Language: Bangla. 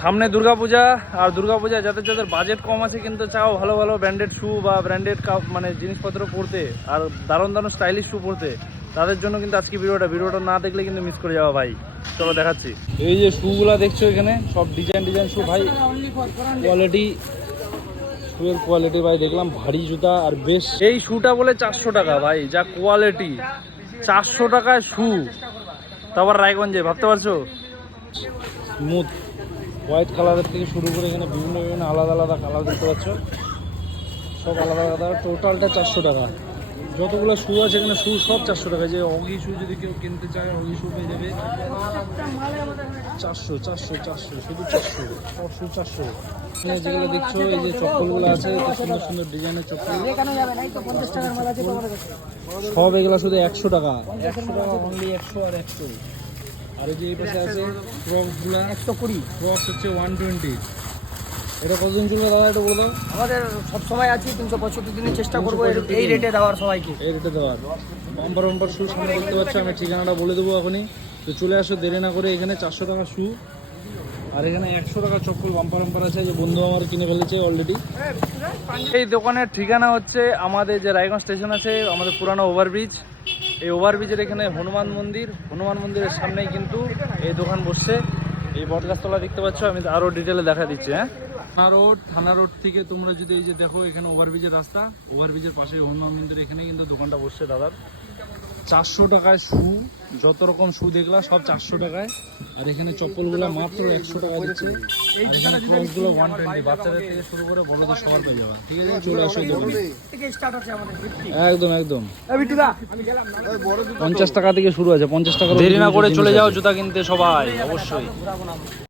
সামনে দুর্গাপূজা, আর দুর্গাপূজা যাদের যাদের বাজেট কম আছে কিন্তু চাও ভালো ভালো ব্র্যান্ডেড শু বা ব্র্যান্ডেড মানে জিনিসপত্র পরতে আর দারুণ দারুণ স্টাইলিশ শু পরতে, তাদের জন্য কিন্তু আজকে ভিডিওটা না দেখলে কিন্তু মিস করে যাওয়া ভাই। চলো দেখাচ্ছি। এই যে শুগুলা দেখছো এখানে সব ডিজাইন শু ভাই, কোয়ালিটি শুয়ের কোয়ালিটি ভাই দেখলাম ভারী জুতা আর বেশ। এই শুটা বলে 400 টাকা ভাই, যা কোয়ালিটি 400 টাকায় শু, তারপর রায়গঞ্জে, ভাবতে পারছো? স্মুথ হোয়াইট কালারের থেকে শুরু করে এখানে বিভিন্ন আলাদা আলাদা কালার দেখতে পাচ্ছ, সব আলাদা আলাদা। টোটালটা 400 টাকা। যতগুলো শু আছে এখানে শু সব 400 টাকা। যে অগি শু যদি কেউ কিনতে চায় অগি শু পেয়ে যাবে 400 শুধু 400, সব শু 400। যেগুলো দেখছো এই যে চপ্পলগুলো আছে সুন্দর সুন্দর ডিজাইনের চপ্পল, সব এগুলো শুধু 100 টাকা। 100 টাকা অনলি, 100 আর 100। আর এই যে এই পাশে আছে ক্রক্সগুলো 120, ক্রক্স হচ্ছে 120। এটা কতদিন চলবে দাদা এটা বলে দাও? আমাদের সবসময় আছি 365 দিনের চেষ্টা করবো এই রেটে দেওয়ার সবাইকে, এই রেটে দেওয়ার। বাম্পার শু সামনে দেখতে পাচ্ছ, আমি ঠিকানাটা বলে দেবো এখনই, তো চলে আসো দেরি না করে। এখানে 400 টাকা শু আর এখানে 100 টাকা চপ্পল বাম্পার আছে, যে বন্ধু আমার কিনে ফেলেছে অলরেডি। এই দোকানের ঠিকানা হচ্ছে আমাদের যে রায়গঞ্জ স্টেশন আছে, আমাদের পুরানো ওভারব্রিজ, এই ওভারব্রিজের এখানে হনুমান মন্দিরের সামনেই কিন্তু এই দোকান বসছে। এই বটগাছতলা দেখতে পাচ্ছ, আমি আরও ডিটেলে দেখা দিচ্ছি। হ্যাঁ, থানা রোড থেকে তোমরা যদি এই যে দেখো এখানে ওভারব্রিজের রাস্তা, ওভারব্রিজের পাশে হনুমান মন্দির, এখানে কিন্তু দোকানটা বসছে দাদার। 400 টাকায় শু, যত রকম শু দেখলা সব 400 টাকায়। আর এখানে চপ্পলগুলো মাত্র 100 টাকা দিচ্ছে। আর এখানে ক্রক্সগুলো 120, বাচ্চাদের থেকে শুরু করে বড়দের সবার পেয়ে যাবা। ঠিক আছে, চলে আসো একদম 50 টাকা থেকে শুরু আছে, 50 টাকা। দেরি না করে চলে যাও জুতা কিনতে সবাই অবশ্যই।